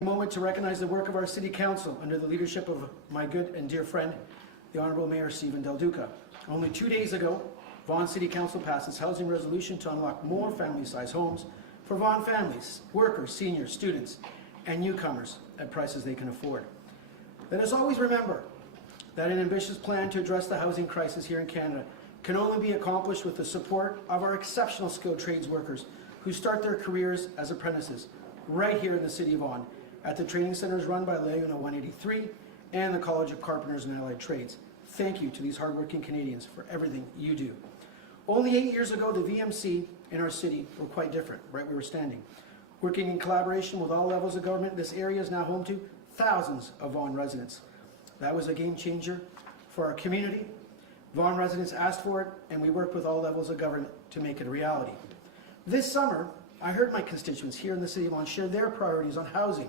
A moment to recognize the work of our City Council under the leadership of my good and dear friend, the Honourable Mayor Stephen Del Duca. Only 2 days ago, Vaughan City Council passed its housing resolution to unlock more family-sized homes for Vaughan families, workers, seniors, students, and newcomers at prices they can afford. Let us always remember that an ambitious plan to address the housing crisis here in Canada can only be accomplished with the support of our exceptional skilled trades workers who start their careers as apprentices right here in the City of Vaughan at the training centres run by Leona 183 and the College of Carpenters and Allied Trades. Thank you to these hardworking Canadians for everything you do. Only 8 years ago, the VMC in our city were quite different, right where we're standing. Working in collaboration with all levels of government, this area is now home to thousands of Vaughan residents. That was a game changer for our community. Vaughan residents asked for it, and we worked with all levels of government to make it a reality. This summer, I heard my constituents here in the City of Vaughan share their priorities on housing,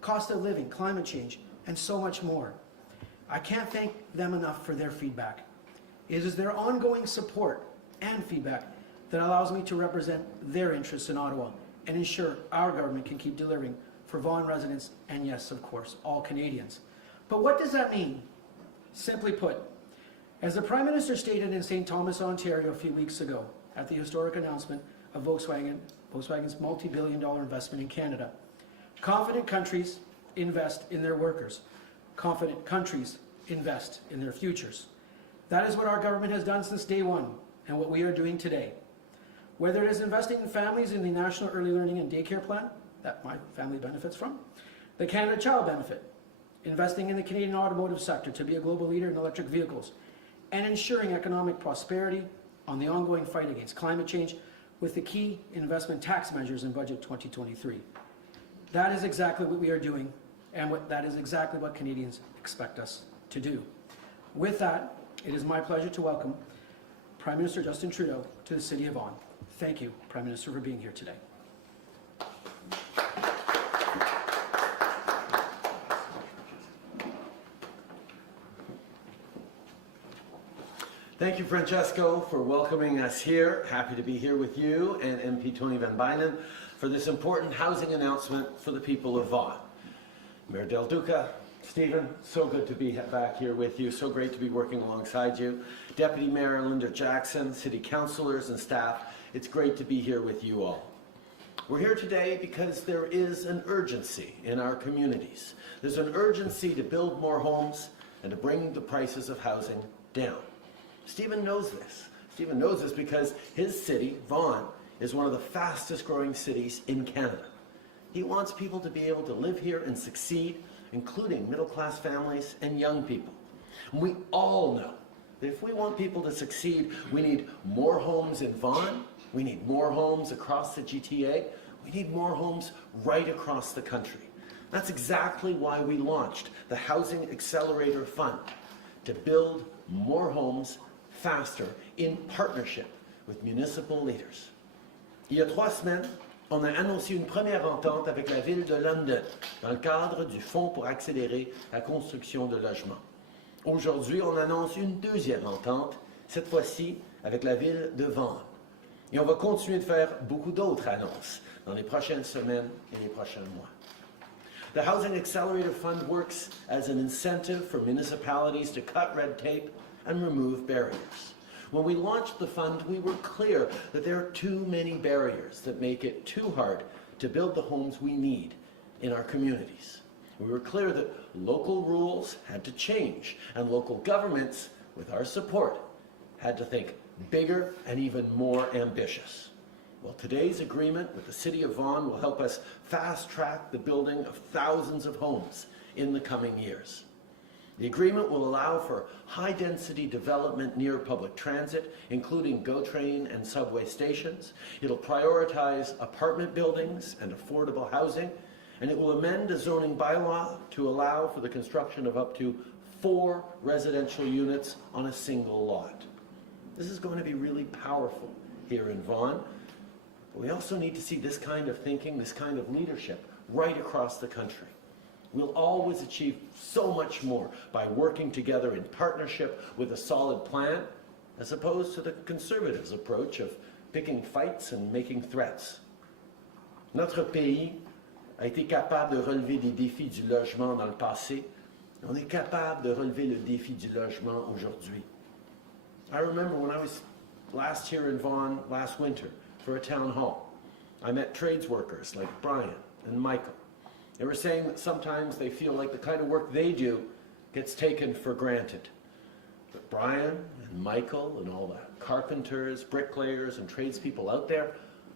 cost of living, climate change, and so much more. I can't thank them enough for their feedback. It is their ongoing support and feedback that allows me to represent their interests in Ottawa and ensure our government can keep delivering for Vaughan residents and, yes, of course, all Canadians. But what does that mean? Simply put, as the Prime Minister stated in St. Thomas, Ontario a few weeks ago at the historic announcement of Volkswagen's multi-billion-dollar investment in Canada, confident countries invest in their workers. Confident countries invest in their futures. That is what our government has done since day one and what we are doing today. Whether it is investing in families in the National Early Learning and Daycare Plan, that my family benefits from, the Canada Child Benefit, investing in the Canadian automotive sector to be a global leader in electric vehicles, and ensuring economic prosperity on the ongoing fight against climate change with the key investment tax measures in Budget 2023. That is exactly what we are doing, and that is exactly what Canadians expect us to do. With that, it is my pleasure to welcome Prime Minister Justin Trudeau to the City of Vaughan. Thank you, Prime Minister, for being here today. Thank you, Francesco, for welcoming us here. Happy to be here with you and MP Tony Van Bynen for this important housing announcement for the people of Vaughan. Mayor Del Duca, Stephen, so good to be back here with you. So great to be working alongside you. Deputy Mayor Linda Jackson, City Councillors and staff, it's great to be here with you all. We're here today because there is an urgency in our communities. There's an urgency to build more homes and to bring the prices of housing down. Stephen knows this. Stephen knows this because his city, Vaughan, is one of the fastest growing cities in Canada. He wants people to be able to live here and succeed, including middle-class families and young people. And we all know that if we want people to succeed, we need more homes in Vaughan, we need more homes across the GTA, we need more homes right across the country. That's exactly why we launched the Housing Accelerator Fund, to build more homes faster in partnership with municipal leaders. Il y a 3 semaines, on a annoncé une première entente avec la ville de London dans le cadre du Fonds pour accélérer la construction de logements. Aujourd'hui, on annonce une deuxième entente, cette fois-ci avec la ville de Vaughan. Et on va continuer de faire beaucoup d'autres annonces dans les prochaines semaines et les prochains mois. The Housing Accelerator Fund works as an incentive for municipalities to cut red tape and remove barriers. When we launched the fund, we were clear that there are too many barriers that make it too hard to build the homes we need in our communities. We were clear that local rules had to change, and local governments, with our support, had to think bigger and even more ambitious. Well, today's agreement with the City of Vaughan will help us fast-track the building of thousands of homes in the coming years. The agreement will allow for high-density development near public transit, including GO train and subway stations. It'll prioritize apartment buildings and affordable housing, and it will amend a zoning bylaw to allow for the construction of up to 4 residential units on a single lot. This is going to be really powerful here in Vaughan. But we also need to see this kind of thinking, this kind of leadership right across the country. We'll always achieve so much more by working together in partnership with a solid plan, as opposed to the conservatives' approach of picking fights and making threats. Notre pays a été capable de relever des défis du logement dans le passé. On est capable de relever le défi du logement aujourd'hui. I remember when I was last here in Vaughan last winter for a town hall, I met trades workers like Brian and Michael. They were saying that sometimes they feel like the kind of work they do gets taken for granted. But Brian and Michael and all the carpenters, bricklayers, and tradespeople out there,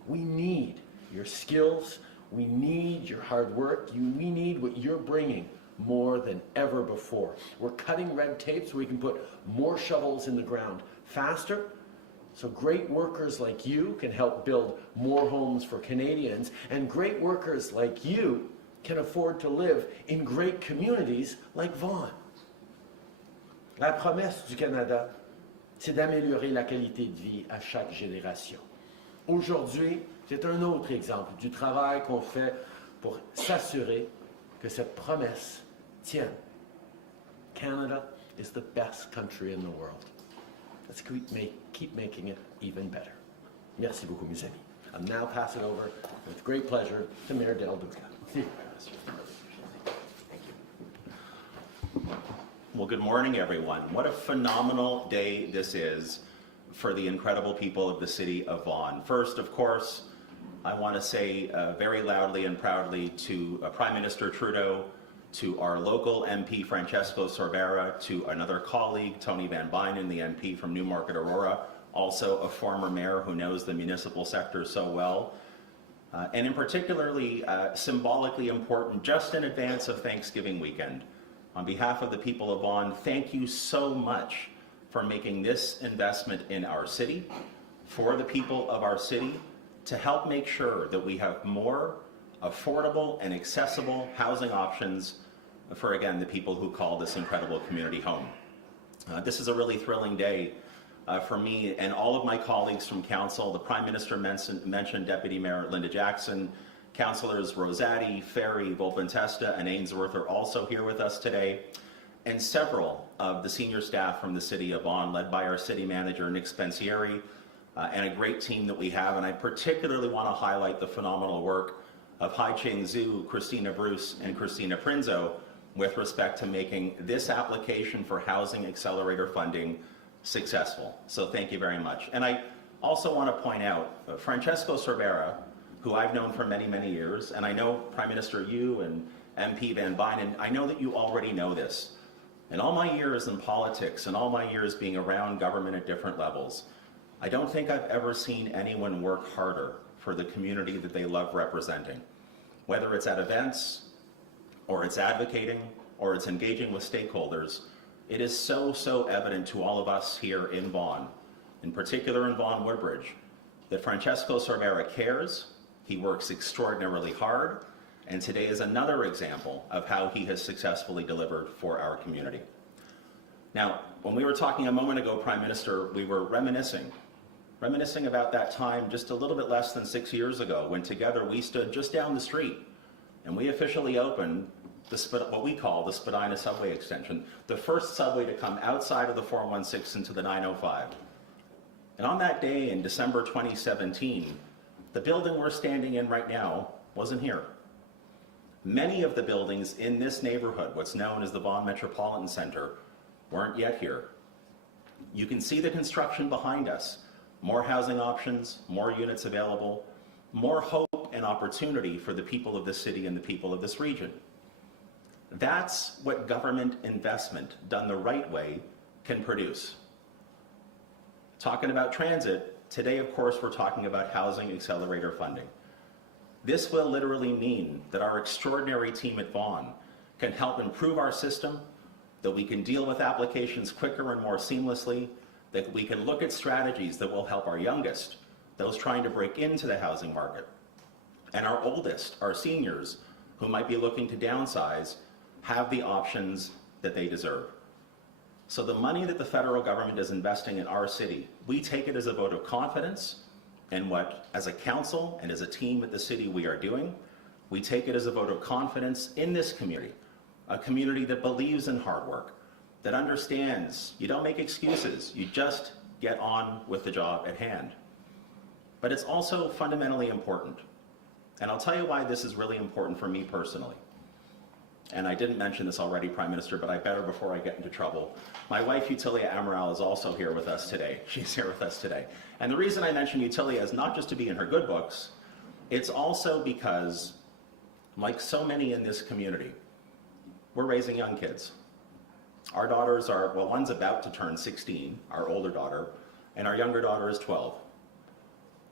we need your skills, we need your hard work, we need what you're bringing more than ever before. We're cutting red tape so we can put more shovels in the ground faster, so great workers like you can help build more homes for Canadians, and great workers like you can afford to live in great communities like Vaughan. La promesse du Canada, c'est d'améliorer la qualité de vie à chaque génération. Aujourd'hui, c'est un autre exemple du travail qu'on fait pour s'assurer que cette promesse tienne. Canada is the best country in the world. Let's keep making it even better. Merci beaucoup, mes amis. I'll now pass it over with great pleasure to Mayor Del Duca. Thank you. Well, good morning, everyone. What a phenomenal day this is for the incredible people of the city of Vaughan. First, of course, I want to say very loudly and proudly to Prime Minister Trudeau, to our local MP, Francesco Sorbera, to another colleague, Tony Van Bynen, the MP from Newmarket Aurora, also a former mayor who knows the municipal sector so well. And in particularly symbolically important, just in advance of Thanksgiving weekend, on behalf of the people of Vaughan, thank you so much for making this investment in our city, for the people of our city, to help make sure that we have more affordable and accessible housing options for, again, the people who call this incredible community home. This is a really thrilling day for me and all of my colleagues from council. The Prime Minister mentioned Deputy Mayor Linda Jackson, Councillors Rosati, Ferry, Volpentesta, and Ainsworth are also here with us today, and several of the senior staff from the City of Vaughan, led by our City Manager, Nick Spensieri, and a great team that we have. And I particularly want to highlight the phenomenal work of Hai Ching Zhu, Christina Bruce, and Christina Prinzo with respect to making this application for housing accelerator funding successful. So thank you very much. And I also want to point out Francesco Sorbera, who I've known for many, many years, and I know Prime Minister you and MP Van Bynen, I know that you already know this. In all my years in politics and all my years being around government at different levels, I don't think I've ever seen anyone work harder for the community that they love representing. Whether it's at events, or it's advocating, or it's engaging with stakeholders, it is so evident to all of us here in Vaughan, in particular in Vaughan Woodbridge, that Francesco Sorbera cares, he works extraordinarily hard, and today is another example of how he has successfully delivered for our community. Now, when we were talking a moment ago, Prime Minister, we were reminiscing about that time just a little bit less than 6 years ago, when together we stood just down the street and we officially opened what we call the Spadina subway extension, the first subway to come outside of the 416 into the 905. And on that day in December 2017, the building we're standing in right now wasn't here. Many of the buildings in this neighborhood, what's known as the Vaughan Metropolitan Center, weren't yet here. You can see the construction behind us. More housing options, more units available, more hope and opportunity for the people of this city and the people of this region. That's what government investment done the right way can produce. Talking about transit, today of course we're talking about housing accelerator funding. This will literally mean that our extraordinary team at Vaughan can help improve our system, that we can deal with applications quicker and more seamlessly, that we can look at strategies that will help our youngest, those trying to break into the housing market, and our oldest, our seniors, who might be looking to downsize, have the options that they deserve. So the money that the federal government is investing in our city, we take it as a vote of confidence in what, as a council and as a team at the city, we are doing. We take it as a vote of confidence in this community, a community that believes in hard work, that understands you don't make excuses, you just get on with the job at hand. But it's also fundamentally important And I'll tell you why this is really important for me personally. And I didn't mention this already, Prime Minister, but I better before I get into trouble. My wife, Utilia Amaral, is also here with us today. She's here with us today. And the reason I mention Utilia is not just to be in her good books, it's also because, like so many in this community, we're raising young kids. Our daughters are, well, one's about to turn 16, our older daughter, and our younger daughter is 12.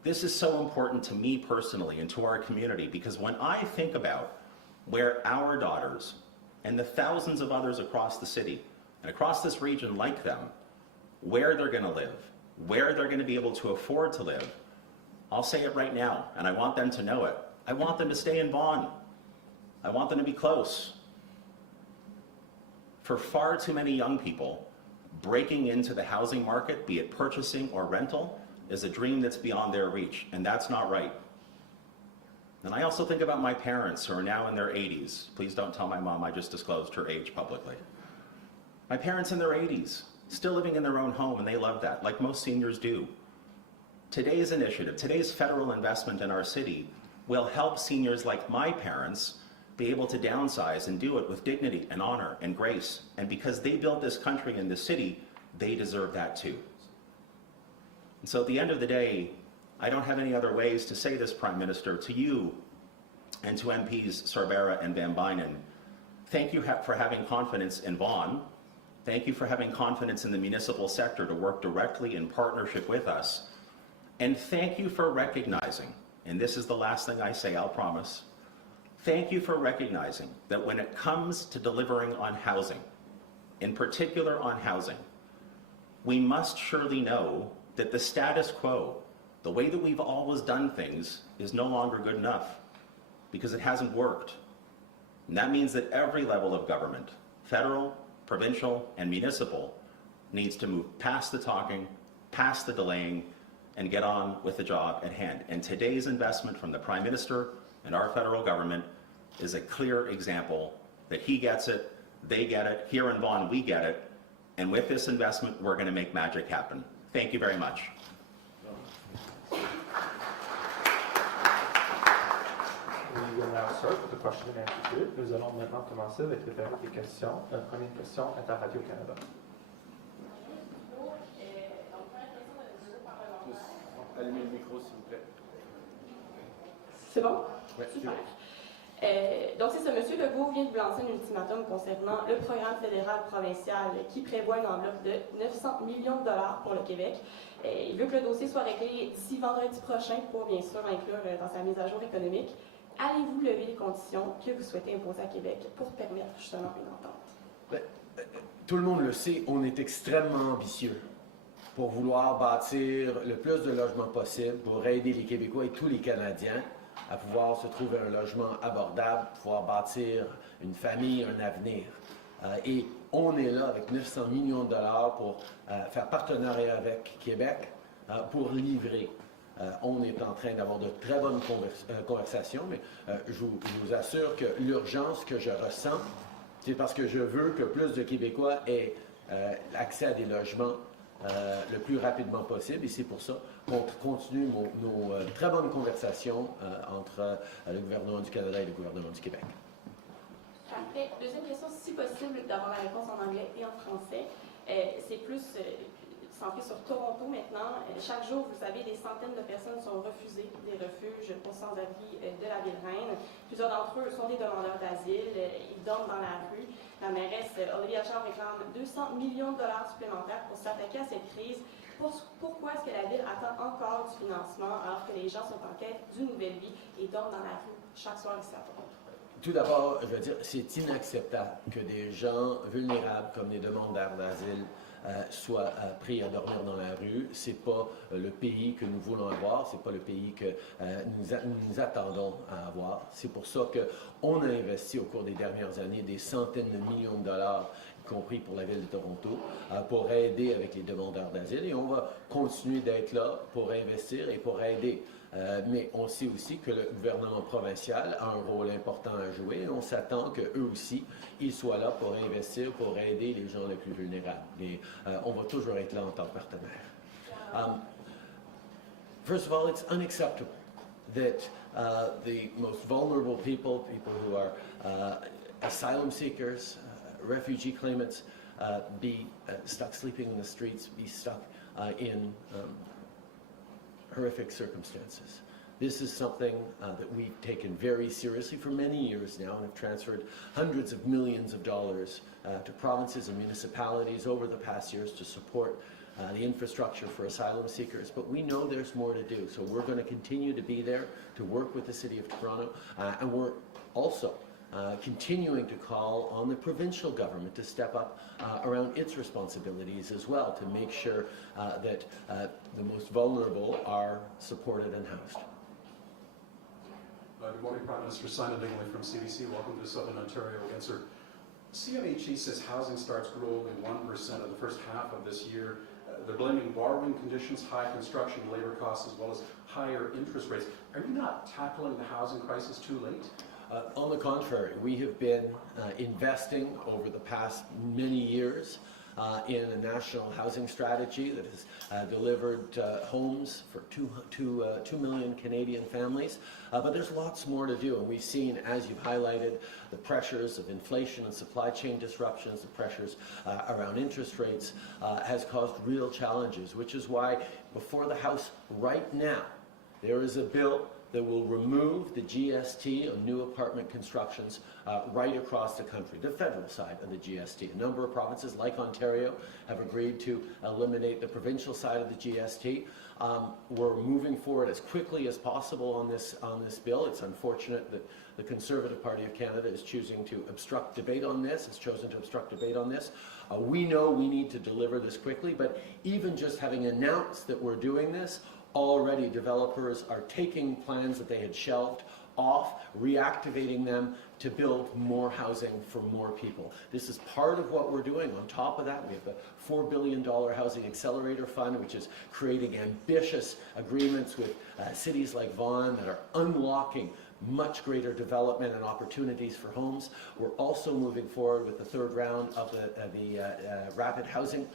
This is so important to me personally and to our community because when I think about where our daughters and the thousands of others across the city and across this region like them, where they're going to live, where they're going to be able to afford to live, I'll say it right now, and I want them to know it. I want them to stay in Vaughan. I want them to be close. For far too many young people, breaking into the housing market, be it purchasing or rental, is a dream that's beyond their reach, and that's not right. And I also think about my parents who are now in their 80s. Please don't tell my mom I just disclosed her age publicly. My parents in their 80s, still living in their own home, and they love that, like most seniors do. Today's initiative, today's federal investment in our city will help seniors like my parents be able to downsize and do it with dignity and honor and grace. And because they built this country and this city, they deserve that too. And so at the end of the day, I don't have any other ways to say this, Prime Minister, to you and to MPs Sorbera and Van Bynen. Thank you for having confidence in Vaughan. Thank you for having confidence in the municipal sector to work directly in partnership with us. And thank you for recognizing, and this is the last thing I say, I'll promise, thank you for recognizing that when it comes to delivering on housing, in particular on housing, we must surely know that the status quo, the way that we've always done things, is no longer good enough because it hasn't worked. And that means that every level of government, federal, provincial, and municipal, needs to move past the talking, past the delaying, and get on with the job at hand. And today's investment from the Prime Minister and our federal government is a clear example that he gets it, they get it, here in Vaughan we get it, and with this investment we're going to make magic happen. Thank you very much. We will now start with the question and answer period. Nous allons maintenant commencer avec les périodes des questions. Première question est à Radio-Canada. Allumez le micro, s'il vous plaît. C'est bon? Ouais, Super. Donc, c'est ça. M. Legault vient de vous lancer un ultimatum concernant le programme fédéral provincial qui prévoit une enveloppe de 900 millions de dollars pour le Québec. Il veut que le dossier soit réglé d'ici vendredi prochain pour, bien sûr, inclure dans sa mise à jour économique. Allez-vous lever les conditions que vous souhaitez imposer à Québec pour permettre justement une entente? Tout le monde le sait, on est extrêmement ambitieux pour vouloir bâtir le plus de logements possible pour aider les Québécois et tous les Canadiens à pouvoir se trouver un logement abordable, pouvoir bâtir une famille, un avenir. Et on est là avec 900 millions de dollars pour faire partenariat avec Québec pour livrer. On est en train d'avoir de très bonnes conversations, mais je vous assure que l'urgence que je ressens, c'est parce que je veux que plus de Québécois aient accès à des logements le plus rapidement possible, et c'est pour ça qu'on continue nos très bonnes conversations entre le gouvernement du Canada et le gouvernement du Québec. Parfait. Deuxième question, si possible d'avoir la réponse en anglais et en français. C'est plus centré sur Toronto maintenant. Chaque jour, vous savez, des centaines de personnes sont refusées des refuges pour sans-abri de la Ville-Reine. Plusieurs d'entre eux sont des demandeurs d'asile. Ils dorment dans la rue. La mairesse Olivia Charles réclame 200 millions de dollars supplémentaires pour s'attaquer à cette crise. Pourquoi est-ce que la Ville attend encore du financement alors que les gens sont en quête d'une nouvelle vie et dorment dans la rue chaque soir ici à Toronto? Tout d'abord, je veux dire, c'est inacceptable que des gens vulnérables comme des demandeurs d'asile soient pris à dormir dans la rue. C'est pas le pays que nous voulons avoir, c'est pas le pays que nous attendons à avoir. C'est pour ça qu'on a investi au cours des dernières années des centaines de millions de dollars, y compris pour la ville de Toronto, pour aider avec les demandeurs d'asile. Et on va continuer d'être là pour investir et pour aider. Mais on sait aussi que le gouvernement provincial a un rôle important à jouer et on s'attend qu'eux aussi, ils soient là pour investir, pour aider les gens les plus vulnérables. Mais on va toujours être là en tant que partenaire. First of all, it's unacceptable that the most vulnerable people, people who are asylum seekers, refugee claimants, be stuck sleeping in the streets, be stuck in horrific circumstances. This is something that we've taken very seriously for many years now and have transferred hundreds of millions of dollars to provinces and municipalities over the past years to support the infrastructure for asylum seekers. But we know there's more to do, so we're going to continue to be there to work with the City of Toronto, and we're also continuing to call on the provincial government to step up around its responsibilities as well, to make sure that the most vulnerable are supported and housed. Good morning, Prime Minister. Simon Bingley from CBC. Welcome to Southern Ontario Answer. CMHC says housing starts grew only 1% of the first half of this year. They're blaming borrowing conditions, high construction labor costs, as well as higher interest rates. Are you not tackling the housing crisis too late? On the contrary, we have been investing over the past many years in a national housing strategy that has delivered homes for 2 million Canadian families. But there's lots more to do, and we've seen, as you've highlighted, the pressures of inflation and supply chain disruptions, the pressures around interest rates has caused real challenges, which is why before the House right now, there is a bill that will remove the GST on new apartment constructions right across the country, the federal side of the GST. A number of provinces, like Ontario, have agreed to eliminate the provincial side of the GST. We're moving forward as quickly as possible on this bill. It's unfortunate that the Conservative Party of Canada is choosing to obstruct debate on this, has chosen to obstruct debate on this. We know we need to deliver this quickly, but even just having announced that we're doing this, already developers are taking plans that they had shelved off, reactivating them to build more housing for more people. This is part of what we're doing. On top of that, we have the $4 billion Housing Accelerator Fund, which is creating ambitious agreements with cities like Vaughan that are unlocking much greater development and opportunities for homes. We're also moving forward with the third round of the rapid housing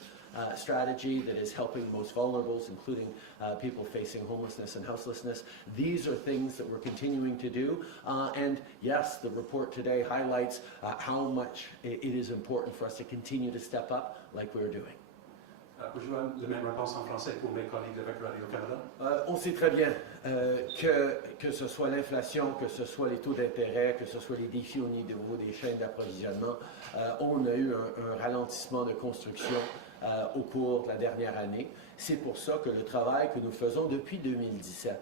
strategy that is helping the most vulnerables, including people facing homelessness and houselessness. These are things that we're continuing to do. And yes, the report today highlights how much it is important for us to continue to step up like we're doing. Pouvez-vous la même réponse en français pour mes collègues avec Radio-Canada? On sait très bien que ce soit l'inflation, que ce soit les taux d'intérêt, que ce soit les défis au niveau des chaînes d'approvisionnement, on a eu un ralentissement de construction au cours de la dernière année. C'est pour ça que le travail que nous faisons depuis 2017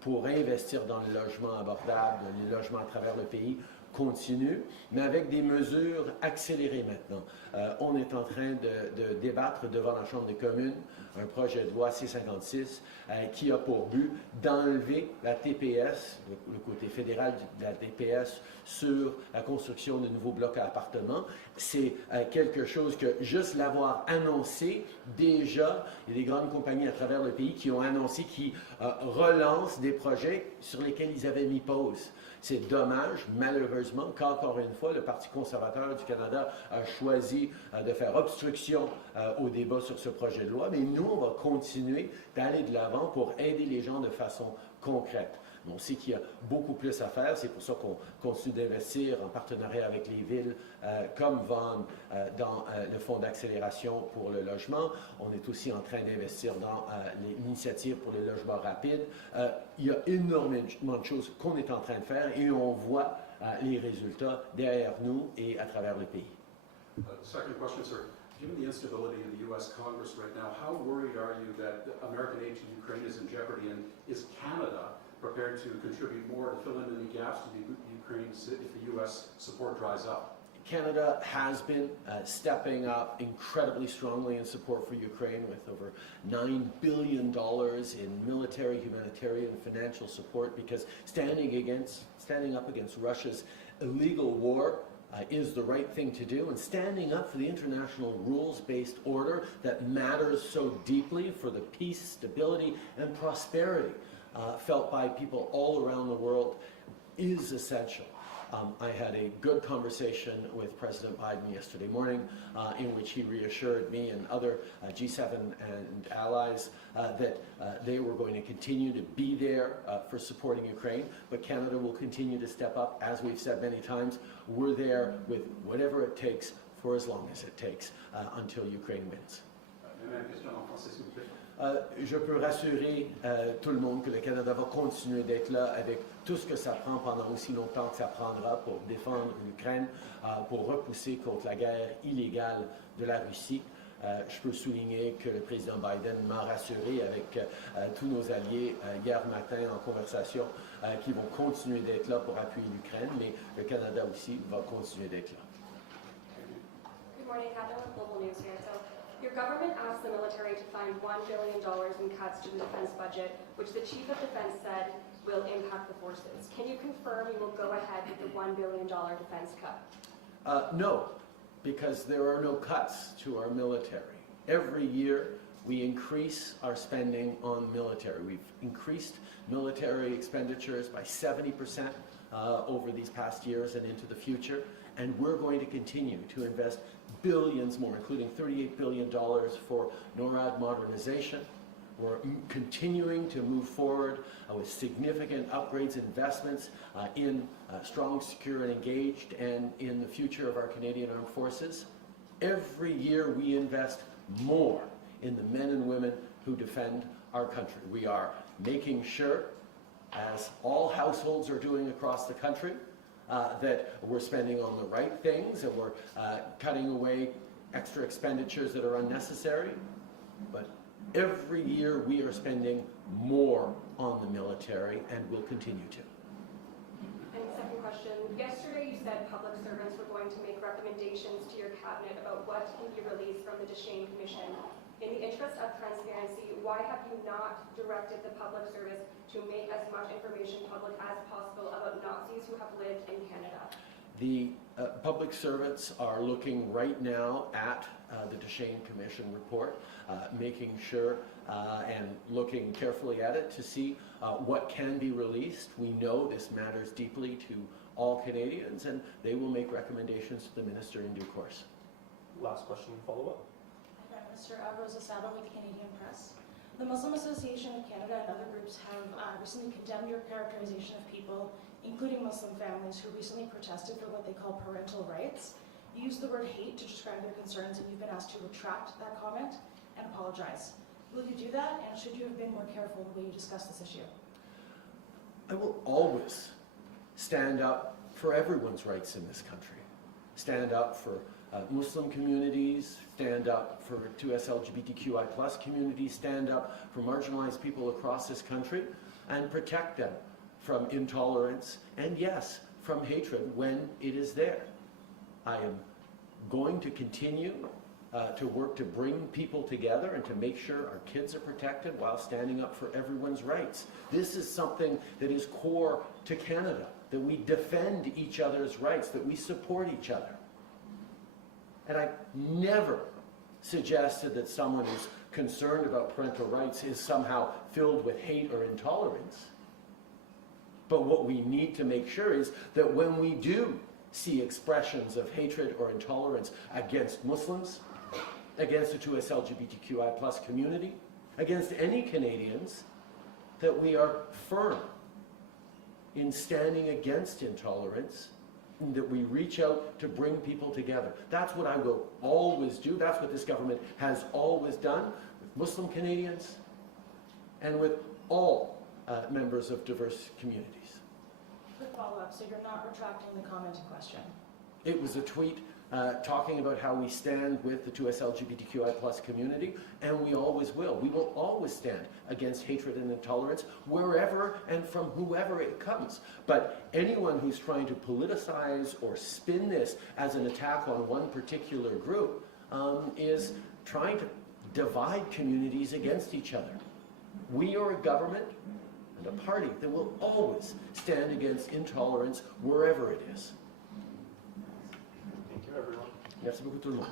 pour investir dans le logement abordable, dans les logements à travers le pays, continue, mais avec des mesures accélérées maintenant. On est en train de débattre devant la Chambre des communes un projet de loi C-56 qui a pour but d'enlever la TPS, le côté fédéral de la TPS, sur la construction de nouveaux blocs à appartements. C'est quelque chose que, juste l'avoir annoncé, déjà, il y a des grandes compagnies à travers le pays qui ont annoncé qu'ils relancent des projets sur lesquels ils avaient mis pause. C'est dommage, malheureusement, qu'encore une fois, le Parti conservateur du Canada a choisi de faire obstruction au débat sur ce projet de loi, mais nous, on va continuer d'aller de l'avant pour aider les gens de façon concrète. On sait qu'il y a beaucoup plus à faire, c'est pour ça qu'on continue d'investir en partenariat avec les villes comme Vaughan dans le fonds d'accélération pour le logement. On est aussi en train d'investir dans l'initiative pour les logements rapides. Il y a énormément de choses qu'on est en train de faire et on voit les résultats derrière nous et à travers le pays. Second question, sir. Given the instability in the U.S. Congress right now, how worried are you that American aid to Ukraine is in jeopardy, and is Canada prepared to contribute more to fill in any gaps to Ukraine if the U.S. support dries up? Canada has been stepping up incredibly strongly in support for Ukraine with over $9 billion in military, humanitarian, and financial support, because standing up against Russia's illegal war is the right thing to do, and standing up for the international rules-based order that matters so deeply for the peace, stability, and prosperity felt by people all around the world is essential. I had a good conversation with President Biden yesterday morning in which he reassured me and other G7 and allies that they were going to continue to be there for supporting Ukraine, but Canada will continue to step up. As we've said many times, we're there with whatever it takes for as long as it takes until Ukraine wins. Même question en français, s'il vous plaît. Je peux rassurer tout le monde que le Canada va continuer d'être là avec tout ce que ça prend pendant aussi longtemps que ça prendra pour défendre l'Ukraine, pour repousser contre la guerre illégale de la Russie. Je peux souligner que le président Biden m'a rassuré avec tous nos alliés hier matin en conversation qui vont continuer d'être là pour appuyer l'Ukraine, mais le Canada aussi va continuer d'être là. Good morning, Catherine with Global News here. So, your government asked the military to find $1 billion in cuts to the defense budget, which the Chief of Defense said will impact the forces. Can you confirm you will go ahead with the $1 billion defense cut? No, because there are no cuts to our military. Every year we increase our spending on military. We've increased military expenditures by 70% over these past years and into the future, and we're going to continue to invest billions more, including $38 billion for NORAD modernization. We're continuing to move forward with significant upgrades, investments in strong, secure, and engaged, and in the future of our Canadian Armed Forces. Every year we invest more in the men and women who defend our country. We are making sure, as all households are doing across the country, that we're spending on the right things and we're cutting away extra expenditures that are unnecessary. But every year we are spending more on the military and will continue to. And second question, yesterday you said public servants were going to make recommendations to your cabinet about what can be released from the Duchesne Commission. In the interest of transparency, why have you not directed the public service to make as much information public as possible about Nazis who have lived in Canada? The public servants are looking right now at the Duchesne Commission report, making sure and looking carefully at it to see what can be released. We know this matters deeply to all Canadians, and they will make recommendations to the Minister in due course. Last question and follow-up. Prime Minister, Rosa Saba with the Canadian Press. The Muslim Association of Canada and other groups have recently condemned your characterization of people, including Muslim families, who recently protested for what they call parental rights. You used the word hate to describe their concerns, and you've been asked to retract that comment and apologize. Will you do that, and should you have been more careful in the way you discuss this issue? I will always stand up for everyone's rights in this country. Stand up for Muslim communities, stand up for 2S LGBTQI+ communities, stand up for marginalized people across this country, and protect them from intolerance and, yes, from hatred when it is there. I am going to continue to work to bring people together and to make sure our kids are protected while standing up for everyone's rights. This is something that is core to Canada, that we defend each other's rights, that we support each other. And I never suggested that someone who's concerned about parental rights is somehow filled with hate or intolerance. But what we need to make sure is that when we do see expressions of hatred or intolerance against Muslims, against the 2S LGBTQI+ community, against any Canadians, that we are firm in standing against intolerance, and that we reach out to bring people together. That's what I will always do. That's what this government has always done with Muslim Canadians and with all members of diverse communities. Quick follow-up, so you're not retracting the comment in question? It was a tweet talking about how we stand with the 2S LGBTQI+ community, and we always will. We will always stand against hatred and intolerance wherever and from whoever it comes. But anyone who's trying to politicize or spin this as an attack on one particular group is trying to divide communities against each other. We are a government and a party that will always stand against intolerance wherever it is. Thank you, everyone. Merci beaucoup tout le monde.